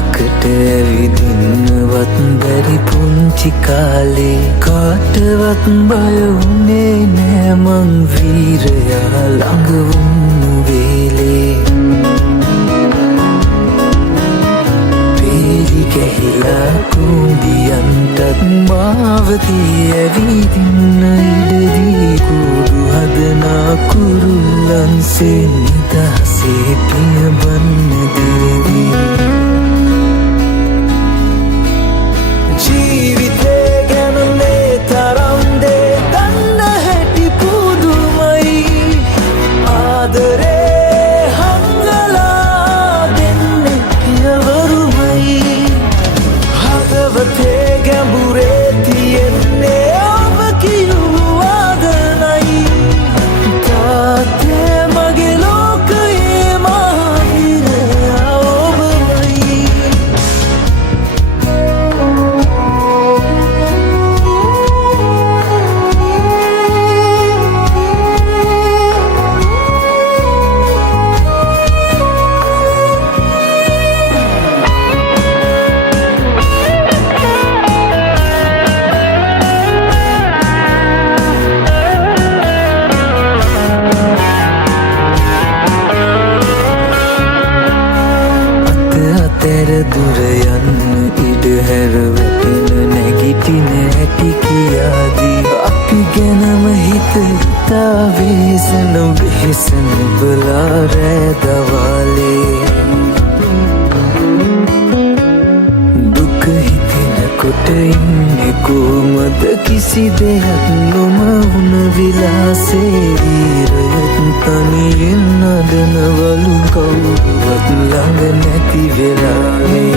පාරකට ඇවිදින්නවත් බැරි පුංචි කාලේ කාටවත් බය වුණේ නෑ මං වීරයා ළඟ වුණු වේලේ පේලි ගැහිලා කුඹියන්ටත් මාවතී ඇවිදින්න ඉඩදී කුඩු හදනා කුරුල්ලන්සේ නිදහසේ පියබන්න දේවී ජීවිතේ ගැන මේ තරම් දේ දන්න හැටි පුදුමයි ආදරේ හංගලා දෙන්නේ පියවරුමයි හදවතේ ගැඹුරේ තියෙන්නේ ඔබ කියූ ආදනයි තාත්තේ මගේ ලෝකයේ මහවීරයා ඔබමයි දුර යන්න ඉඩ හැර වැටෙන නැගිටින හැටි කියාදී අපි ගැනම හිතතා වෙහෙසන වෙහෙසන බලා රෑ දවාලේ දුක හිතෙනකොට ඉන්නේ කොහමද කිසි දෙයක් නොමවුන විලාසේ වීරයත් තනියෙන් අදනවලු කවුරුවත් ළඟ නැති වෙලාවේ